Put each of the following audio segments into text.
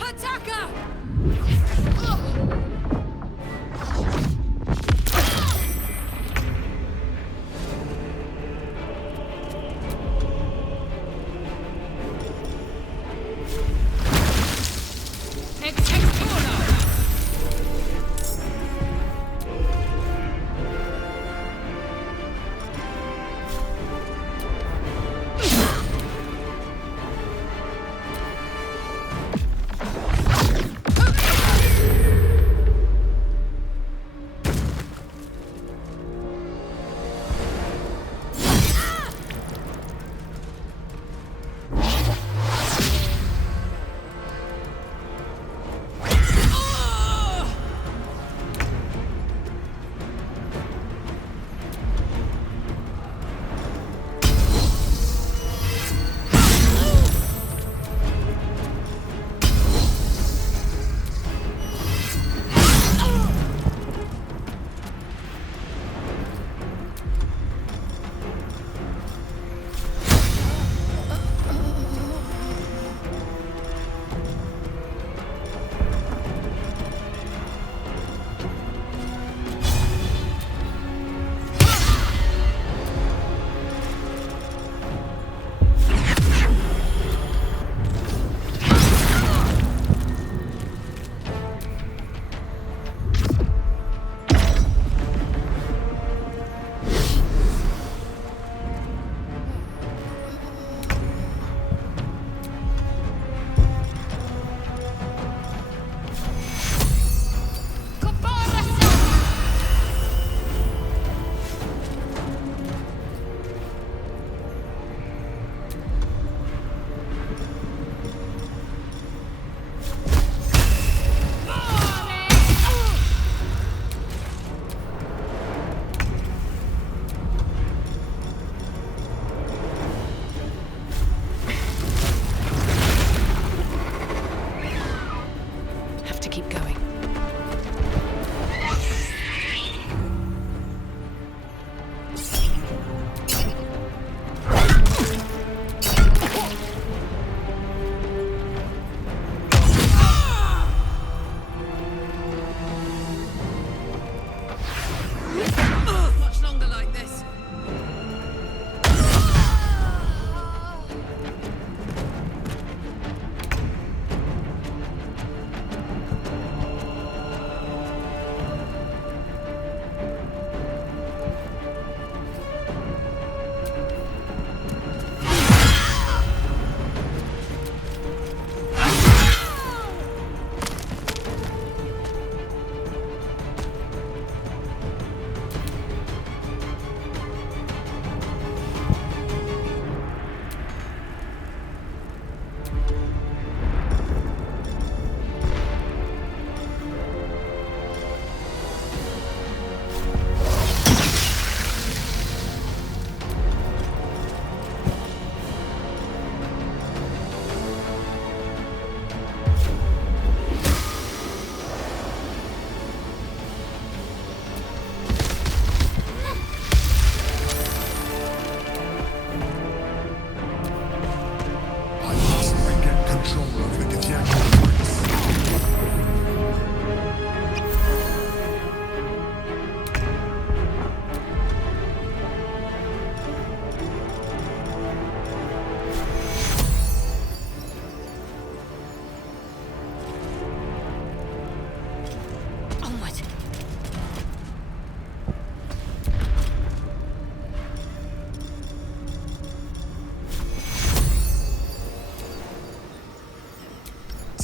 Attacker!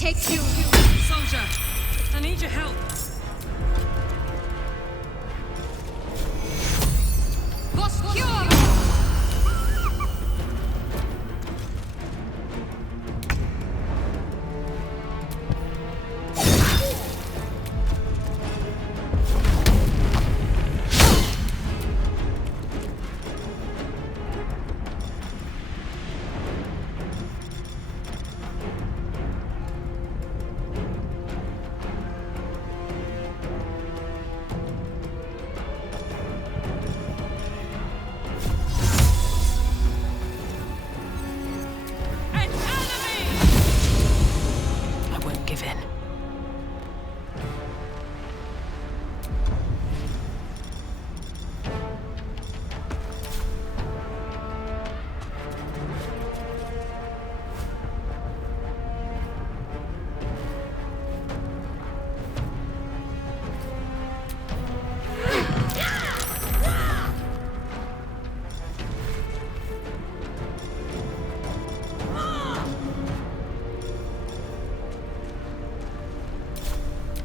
Take you, soldier. I need your help.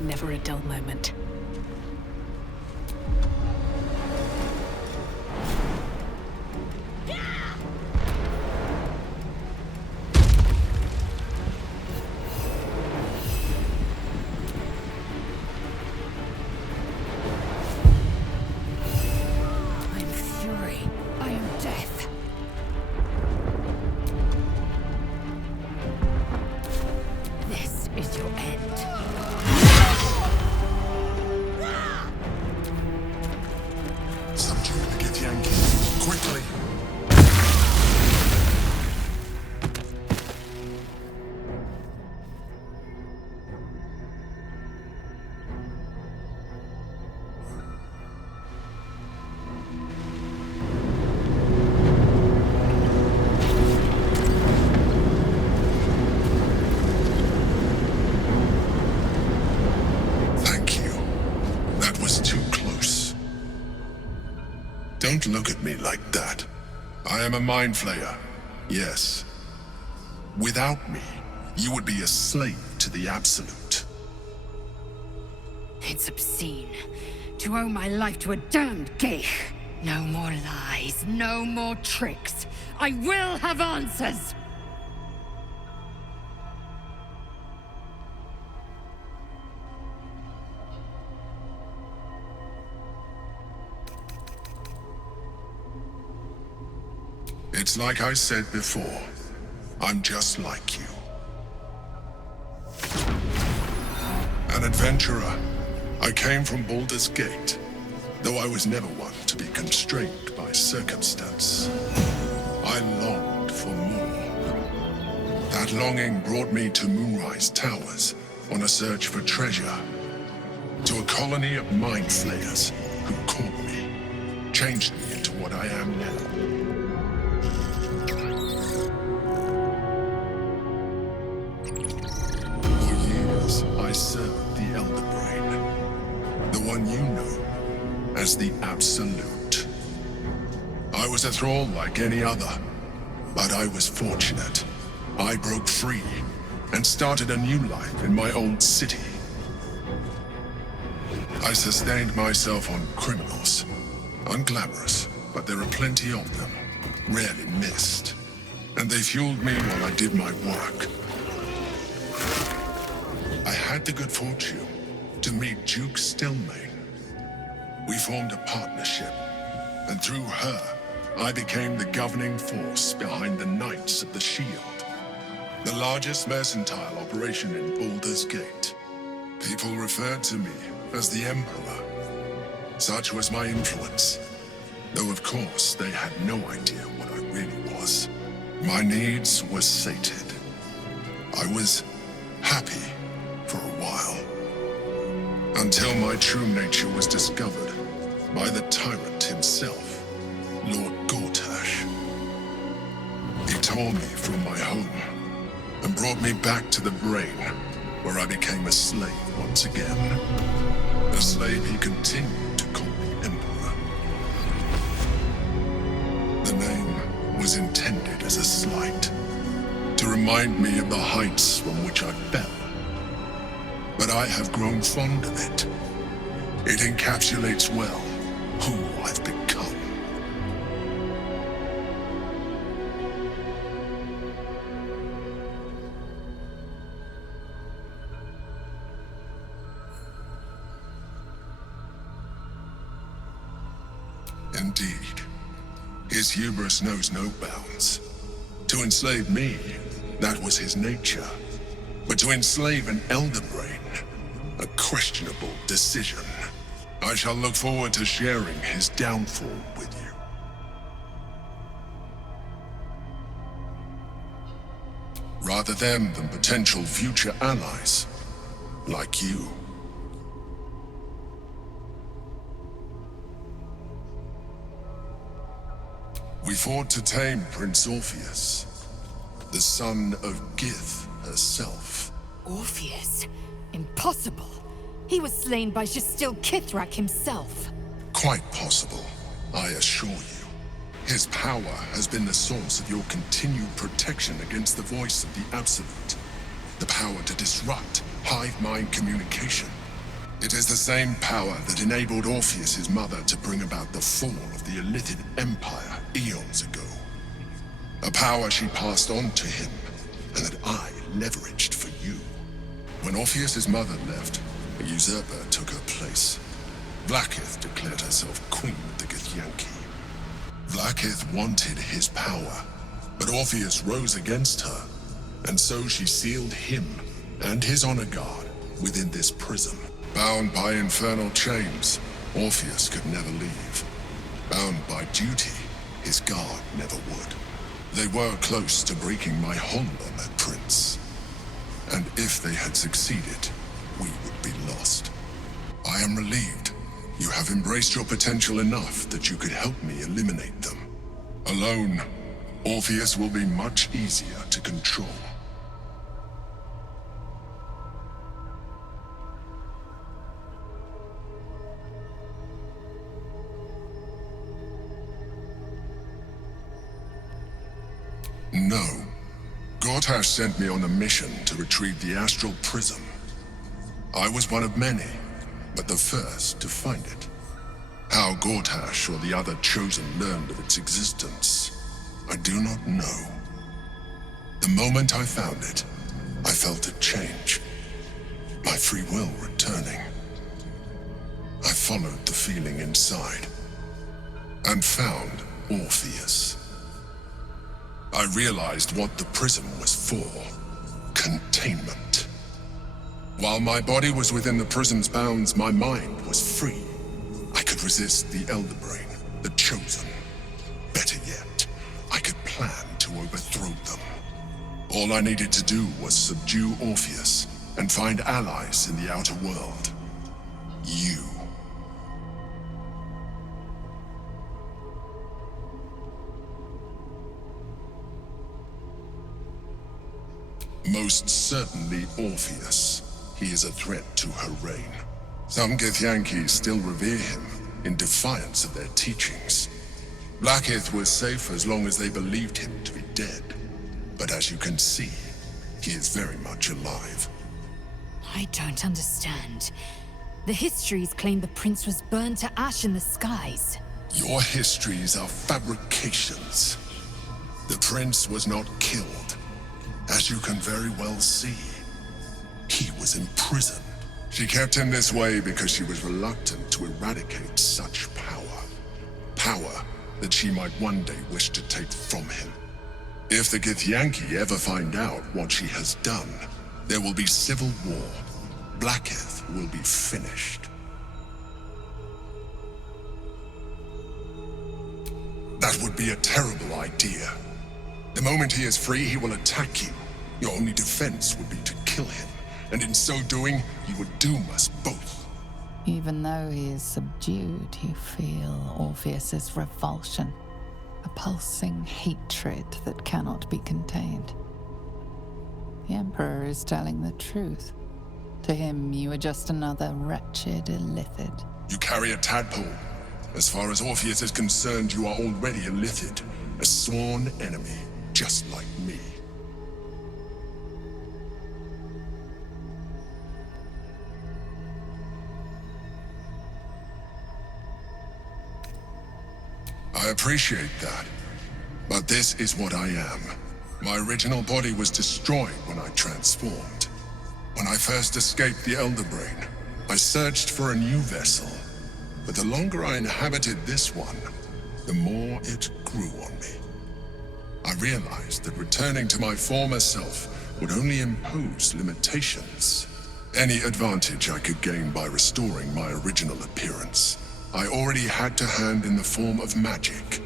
Never a dull moment. Don't look at me like that. I am a mind flayer, yes. Without me, you would be a slave to the Absolute. It's obscene. To owe my life to a damned geich. No more lies, no more tricks. I will have answers! It's like I said before. I'm just like you. An adventurer. I came from Baldur's Gate, though I was never one to be constrained by circumstance. I longed for more. That longing brought me to Moonrise Towers on a search for treasure. To a colony of mind flayers who caught me, changed me into what I am now. I served the Elder Brain, the one you know as the Absolute. I was a thrall like any other, but I was fortunate. I broke free and started a new life in my old city. I sustained myself on criminals, unglamorous, but there are plenty of them, rarely missed, and they fueled me while I did my work. I had the good fortune to meet Duke Stelmane. We formed a partnership, and through her, I became the governing force behind the Knights of the Shield, the largest mercantile operation in Baldur's Gate. People referred to me as the Emperor. Such was my influence, though of course they had no idea what I really was. My needs were sated. I was happy for a while, until my true nature was discovered by the tyrant himself, Lord Gortash. He tore me from my home and brought me back to the Brain, where I became a slave once again. A slave he continued to call me Emperor. The name was intended as a slight, to remind me of the heights from which I fell. But I have grown fond of it. It encapsulates well who I've become. Indeed, his hubris knows no bounds. To enslave me, that was his nature. But to enslave an Elder Brain, a questionable decision. I shall look forward to sharing his downfall with you. Rather them than potential future allies, like you. We fought to tame Prince Orpheus, the son of Gith herself. Orpheus? Impossible. He was slain by Jastil Kithrak himself. Quite possible, I assure you. His power has been the source of your continued protection against the voice of the Absolute. The power to disrupt hive mind communication It is the same power that enabled Orpheus's mother to bring about the fall of the Illithid Empire eons ago. A power she passed on to him, and that I leveraged for you. When Orpheus's mother left, a usurper took her place. Vlaakith declared herself Queen of the Githyanki. Vlaakith wanted his power, but Orpheus rose against her, and so she sealed him and his honor guard within this prison. Bound by infernal chains, Orpheus could never leave. Bound by duty, his guard never would. They were close to breaking my hold on that prince. And if they had succeeded, we would be lost. I am relieved. You have embraced your potential enough that you could help me eliminate them. Alone, Orpheus will be much easier to control. No. Gortash sent me on a mission to retrieve the Astral Prism. I was one of many, but the first to find it. How Gortash or the other Chosen learned of its existence, I do not know. The moment I found it, I felt a change. My free will returning. I followed the feeling inside, and found Orpheus. I realized what the prism was for. Containment. While my body was within the prism's bounds, my mind was free. I could resist the Elder Brain, the Chosen. Better yet, I could plan to overthrow them. All I needed to do was subdue Orpheus and find allies in the outer world. You. Most certainly Orpheus. He is a threat to her reign. Some Githyanki still revere him, in defiance of their teachings. Vlaakith was safe as long as they believed him to be dead. But as you can see, he is very much alive. I don't understand. The histories claim the prince was burned to ash in the skies. Your histories are fabrications. The prince was not killed. As you can very well see, he was imprisoned. She kept him this way because she was reluctant to eradicate such power. Power that she might one day wish to take from him. If the Githyanki ever find out what she has done, there will be civil war. Vlaakith will be finished. That would be a terrible idea. The moment he is free, he will attack you. Your only defense would be to kill him, and in so doing, you would doom us both. Even though he is subdued, you feel Orpheus's revulsion, a pulsing hatred that cannot be contained. The Emperor is telling the truth. To him, you are just another wretched Illithid. You carry a tadpole. As far as Orpheus is concerned, you are already Illithid, a sworn enemy. Just like me. I appreciate that, but this is what I am. My original body was destroyed when I transformed. When I first escaped the Elder Brain, I searched for a new vessel, but the longer I inhabited this one, the more it grew on me. I realized that returning to my former self would only impose limitations. Any advantage I could gain by restoring my original appearance, I already had to hand in the form of magic,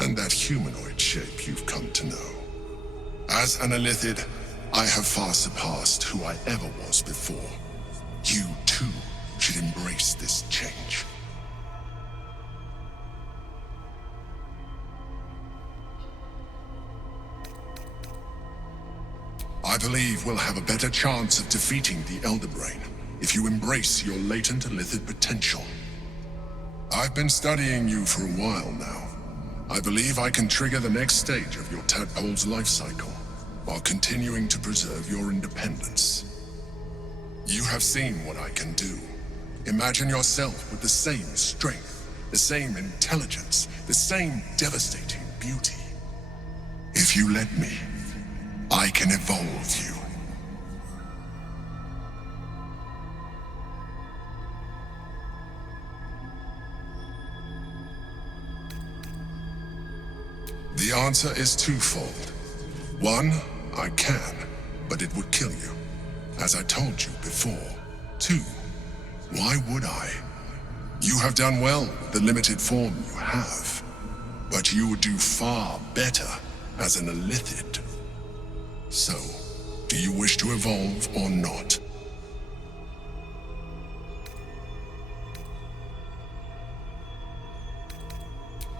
and that humanoid shape you've come to know. As an Illithid, I have far surpassed who I ever was before. You, too, should embrace this change. I believe we'll have a better chance of defeating the Elder Brain if you embrace your latent Illithid potential. I've been studying you for a while now. I believe I can trigger the next stage of your tadpole's life cycle, while continuing to preserve your independence. You have seen what I can do. Imagine yourself with the same strength, the same intelligence, the same devastating beauty. If you let me, I can evolve you. The answer is twofold. One, I can, but it would kill you, as I told you before. Two, why would I? You have done well with the limited form you have, but you would do far better as an illithid. So, do you wish to evolve or not?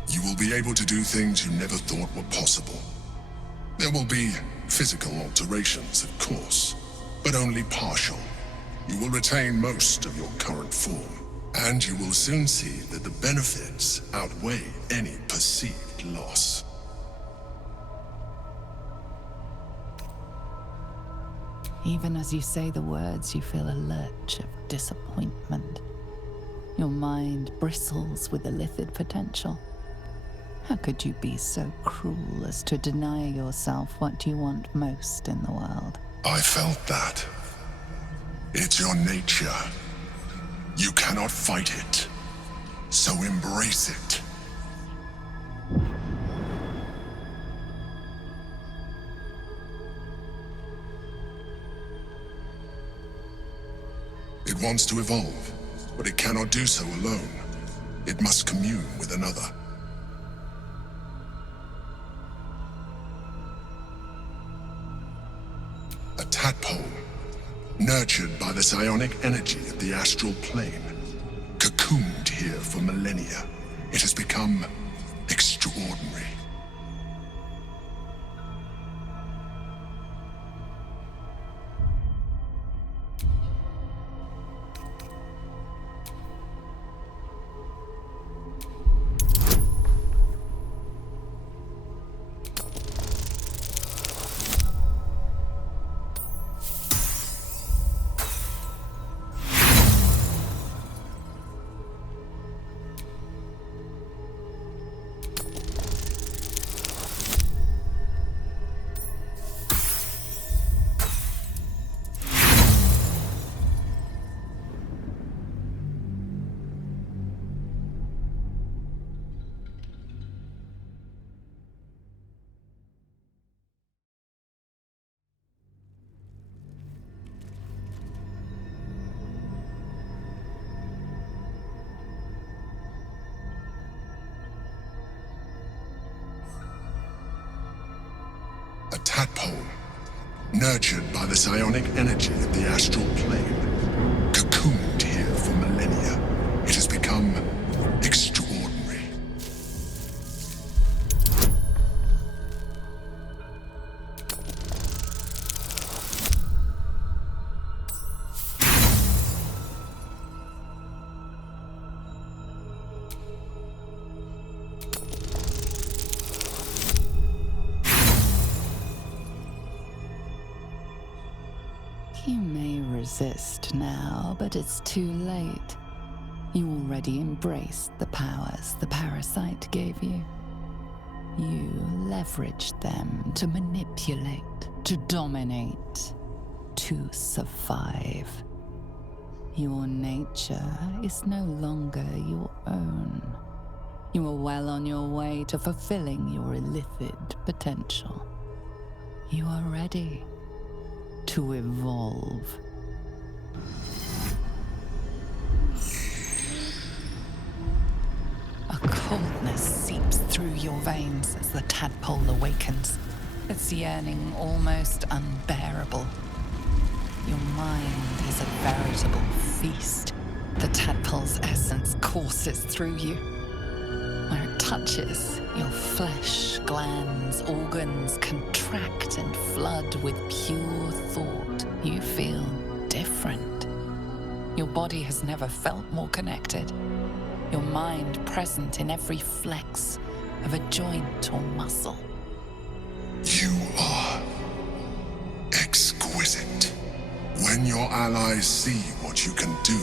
You will be able to do things you never thought were possible. There will be physical alterations, of course, but only partial. You will retain most of your current form, and you will soon see that the benefits outweigh any perceived loss. Even as you say the words, you feel a lurch of disappointment. Your mind bristles with illithid potential. How could you be so cruel as to deny yourself what you want most in the world? I felt that. It's your nature. You cannot fight it. So embrace it. It wants to evolve, but it cannot do so alone. It must commune with another. A tadpole, nurtured by the psionic energy of the astral plane, cocooned here for millennia, it has become extraordinary. A tadpole, nurtured by the psionic energy of the astral plane, cocooned here for millennia, it has become extraordinary. You may resist now, but it's too late. You already embraced the powers the parasite gave you. You leveraged them to manipulate, to dominate, to survive. Your nature is no longer your own. You are well on your way to fulfilling your illithid potential. You are ready to evolve. A coldness seeps through your veins as the tadpole awakens, its yearning almost unbearable. Your mind is a veritable feast. The tadpole's essence courses through you. Where it touches, your flesh, glands, organs contract and flood with pure thought. You feel different. Your body has never felt more connected. Your mind present in every flex of a joint or muscle. You are exquisite. When your allies see what you can do,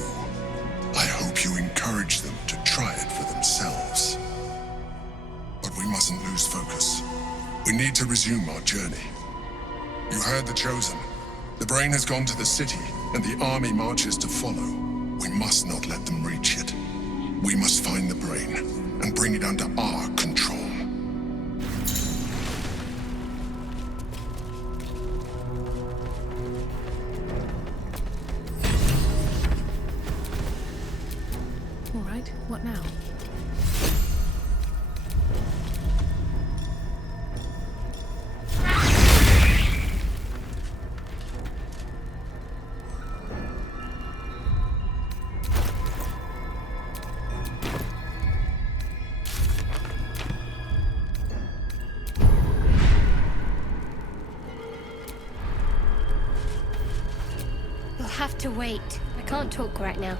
hope you encourage them to try it for themselves. But we mustn't lose focus. We need to resume our journey. You heard the Chosen. The brain has gone to the city, and the army marches to follow. We must not let them reach it. We must find the brain, and bring it under our control. All right, what now? You'll have to wait. I can't talk right now.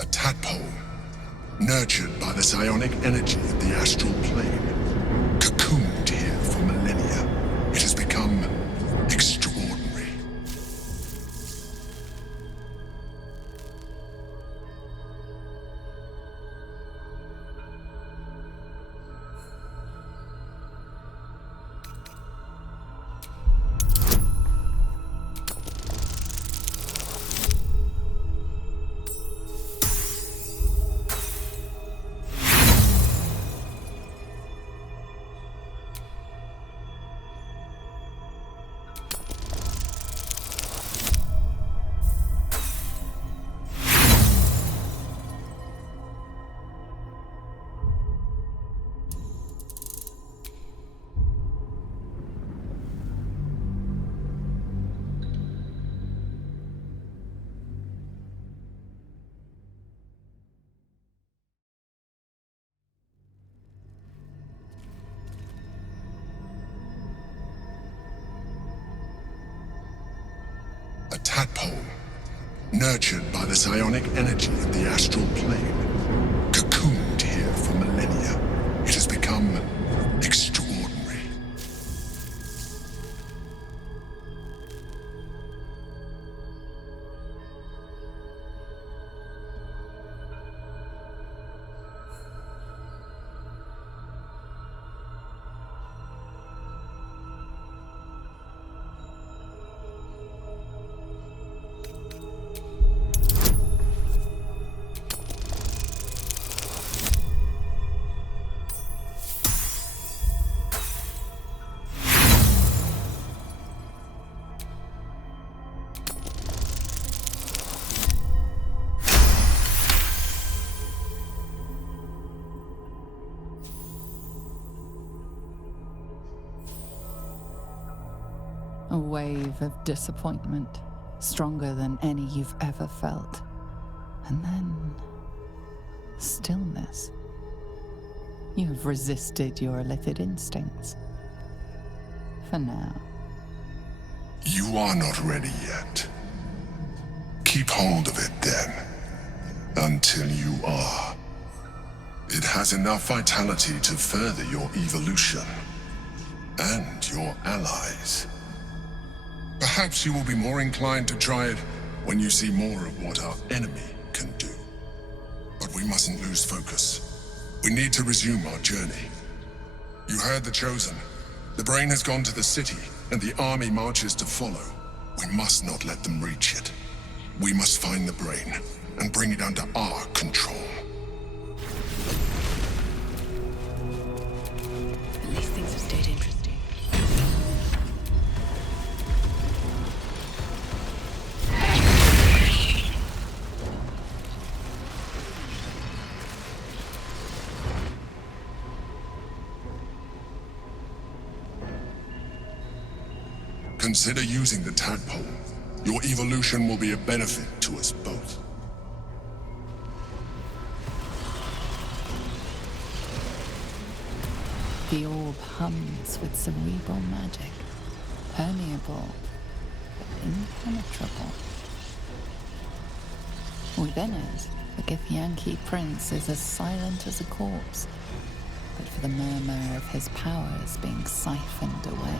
A tadpole, nurtured by the psionic energy of the astral plane, cocooned here for millennia. It has become extraordinary. A tadpole, nurtured by the psionic energy of the astral plane, cocooned here for millennia. It has become extraordinary. A wave of disappointment, stronger than any you've ever felt. And then stillness. You have resisted your illithid instincts. For now. You are not ready yet. Keep hold of it then, until you are. It has enough vitality to further your evolution, and your allies. Perhaps you will be more inclined to try it when you see more of what our enemy can do. But we mustn't lose focus. We need to resume our journey. You heard the Chosen. The brain has gone to the city, and the army marches to follow. We must not let them reach it. We must find the brain, and bring it under our control. At least things have stayed interesting. Consider using the tadpole. Your evolution will be a benefit to us both. The orb hums with cerebral magic, permeable but impenetrable. Within it, the Githyanki prince is as silent as a corpse, but for the murmur of his powers being siphoned away.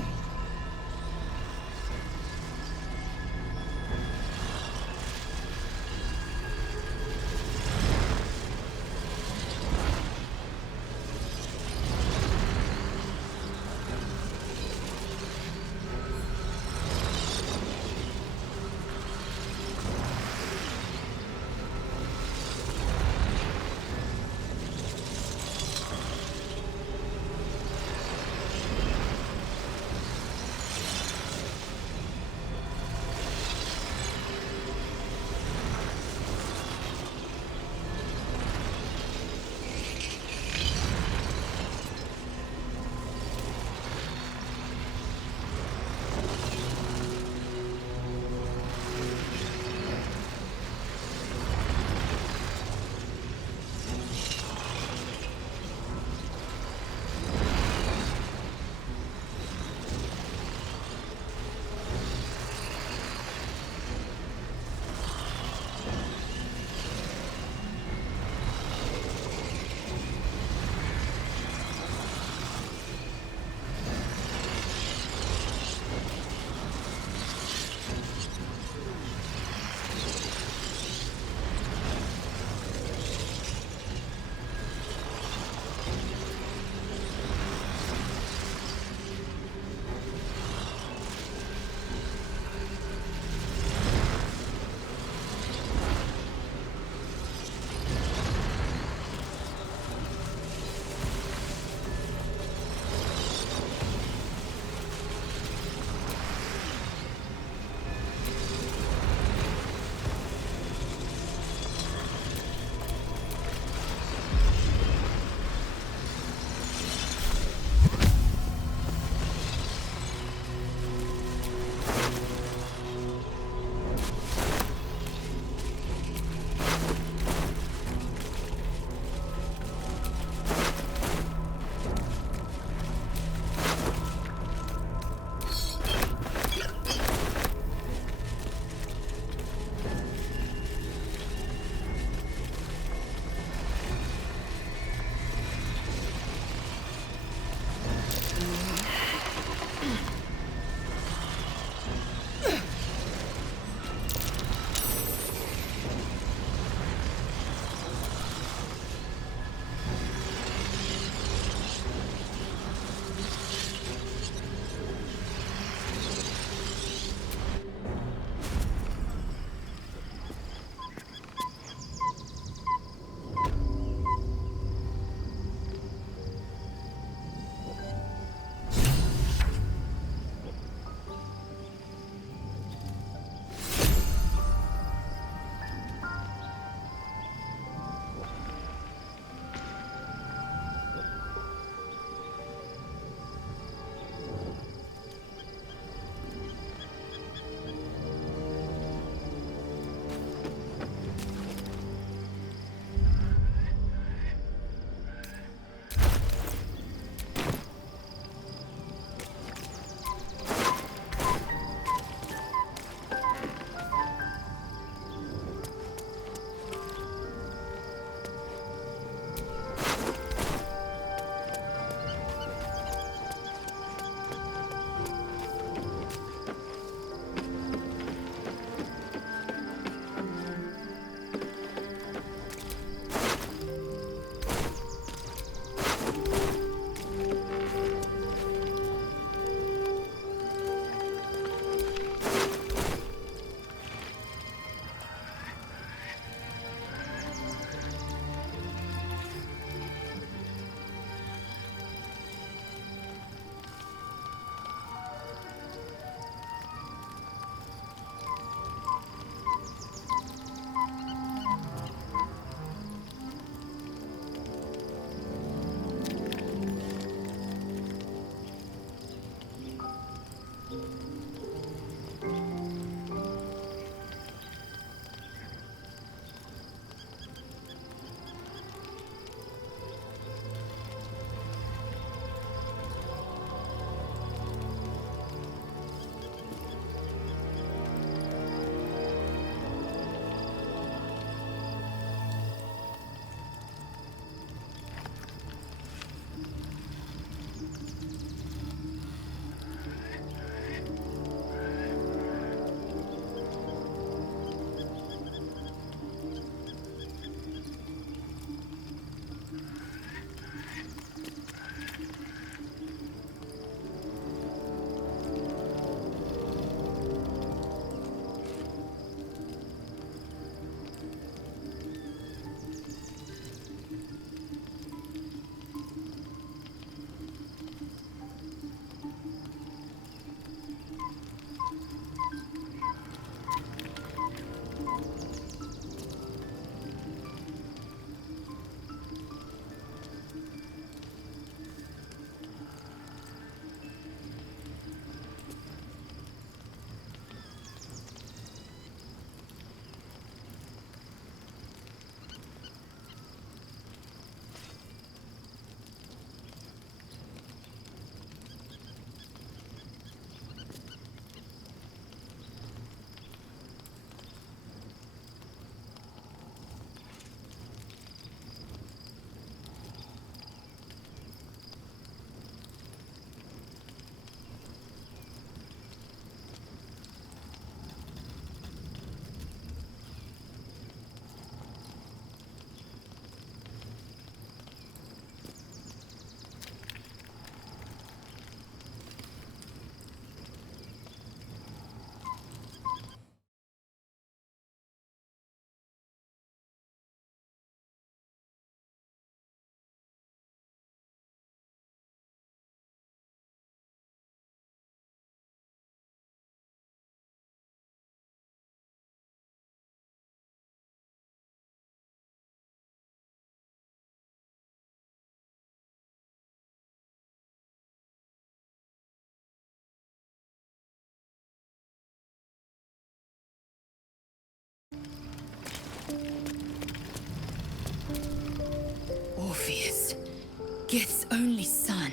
Gith's only son.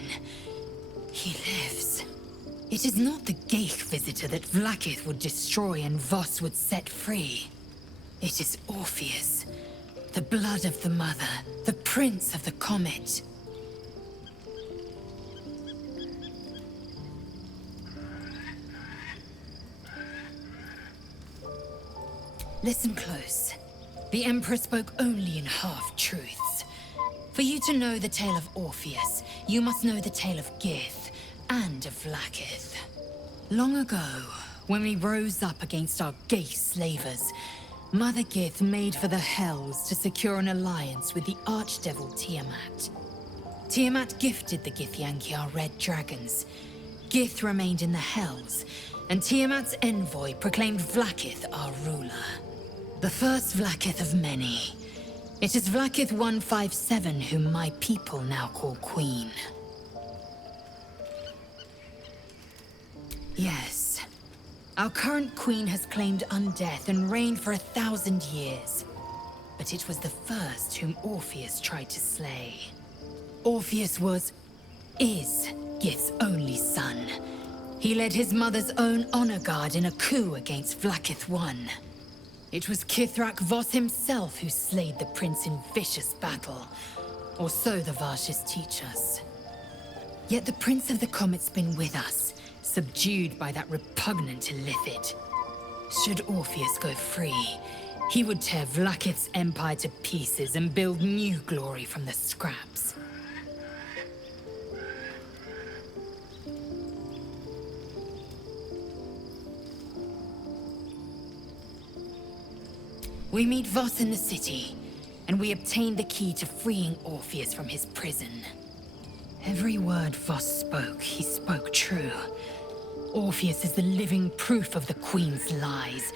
He lives. It is not the Geich visitor that Vlaakith would destroy and Voss would set free. It is Orpheus, the blood of the mother, the prince of the comet. Listen close. The Emperor spoke only in half-truths. For you to know the tale of Orpheus, you must know the tale of Gith and of Vlaakith. Long ago, when we rose up against our Geich slavers, Mother Gith made for the Hells to secure an alliance with the Archdevil Tiamat. Tiamat gifted the Githyanki our red dragons. Gith remained in the Hells, and Tiamat's envoy proclaimed Vlaakith our ruler. The first Vlaakith of many. It is Vlaakith 157 whom my people now call Queen. Yes. Our current queen has claimed undeath and reigned for 1,000 years. But it was the first whom Orpheus tried to slay. Orpheus is Gith's only son. He led his mother's own honor guard in a coup against Vlaakith I. It was Kithrak Voss himself who slayed the prince in vicious battle, or so the Varshis teach us. Yet the Prince of the Comet's been with us, subdued by that repugnant illithid. Should Orpheus go free, he would tear Vlaakith's empire to pieces and build new glory from the scraps. We meet Voss in the city, and we obtain the key to freeing Orpheus from his prison. Every word Voss spoke, he spoke true. Orpheus is the living proof of the Queen's lies,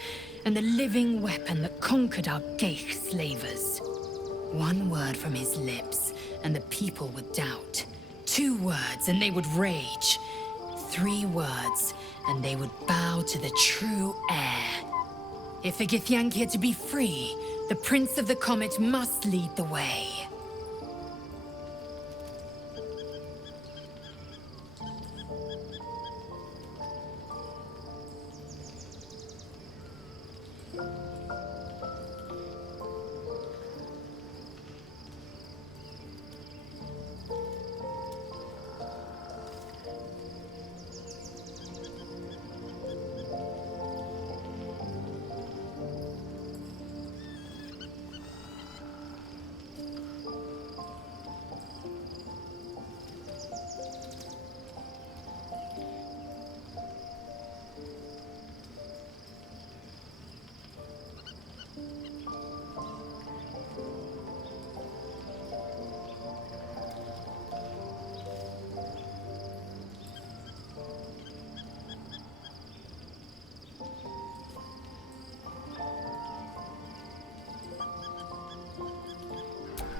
and the living weapon that conquered our Geich slavers. One word from his lips, and the people would doubt. 2 words, and they would rage. 3 words, and they would bow to the true heir. If the Githyanki are to be free, the Prince of the Comet must lead the way.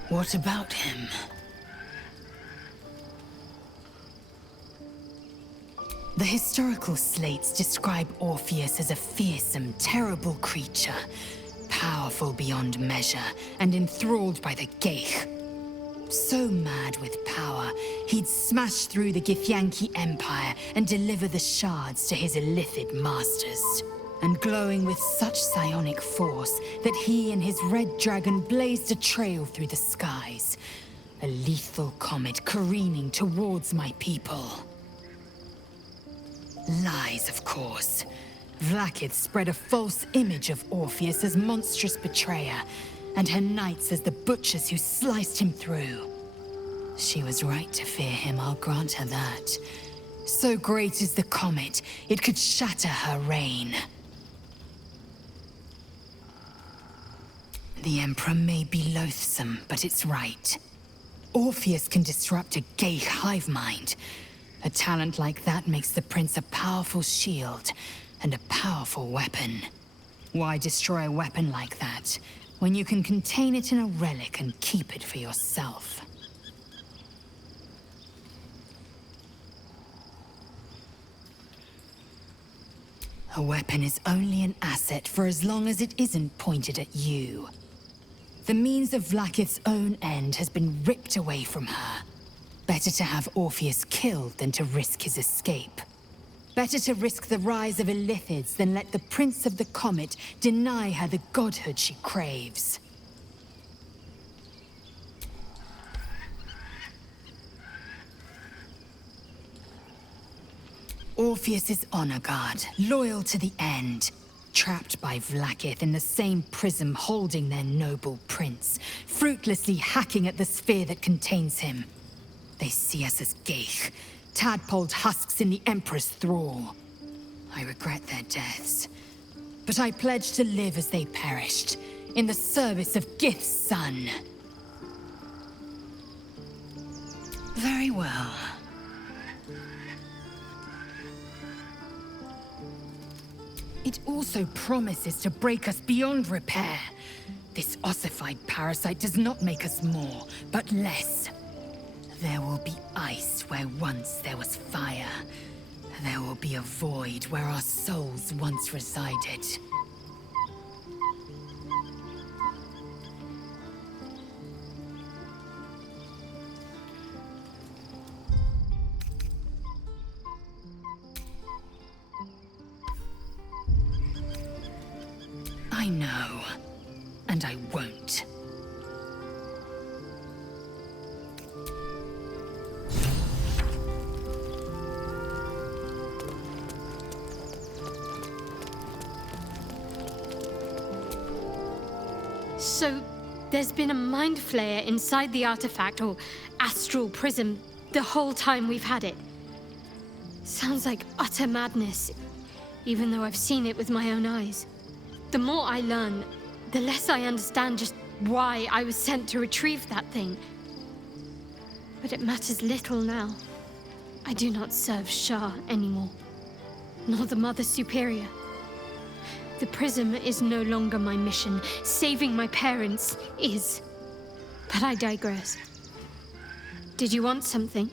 What about him? The historical slates describe Orpheus as a fearsome, terrible creature, powerful beyond measure, and enthralled by the Geich. So mad with power, he'd smash through the Githyanki Empire and deliver the shards to his illithid masters. And glowing with such psionic force that he and his red dragon blazed a trail through the skies. A lethal comet careening towards my people. Lies, of course. Vlaakith spread a false image of Orpheus as monstrous betrayer, and her knights as the butchers who sliced him through. She was right to fear him, I'll grant her that. So great is the comet, it could shatter her reign. The Emperor may be loathsome, but it's right. Orpheus can disrupt a Geich hive mind. A talent like that makes the Prince a powerful shield and a powerful weapon. Why destroy a weapon like that, when you can contain it in a relic and keep it for yourself? A weapon is only an asset for as long as it isn't pointed at you. The means of Vlaakith's own end has been ripped away from her. Better to have Orpheus killed than to risk his escape. Better to risk the rise of Illithids than let the Prince of the Comet deny her the godhood she craves. Orpheus is honor guard, loyal to the end. Trapped by Vlaakith in the same prism holding their noble prince, fruitlessly hacking at the sphere that contains him. They see us as Geich, tadpoled husks in the Emperor's thrall. I regret their deaths, but I pledge to live as they perished, in the service of Gith's son. Very well. It also promises to break us beyond repair. This ossified parasite does not make us more, but less. There will be ice where once there was fire. There will be a void where our souls once resided. I know, and I won't. So, there's been a mind flayer inside the artifact, or astral prism, the whole time we've had it. Sounds like utter madness, even though I've seen it with my own eyes. The more I learn, the less I understand just why I was sent to retrieve that thing. But it matters little now. I do not serve Shah anymore, nor the Mother Superior. The prism is no longer my mission. Saving my parents is. But I digress. Did you want something?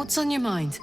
What's on your mind?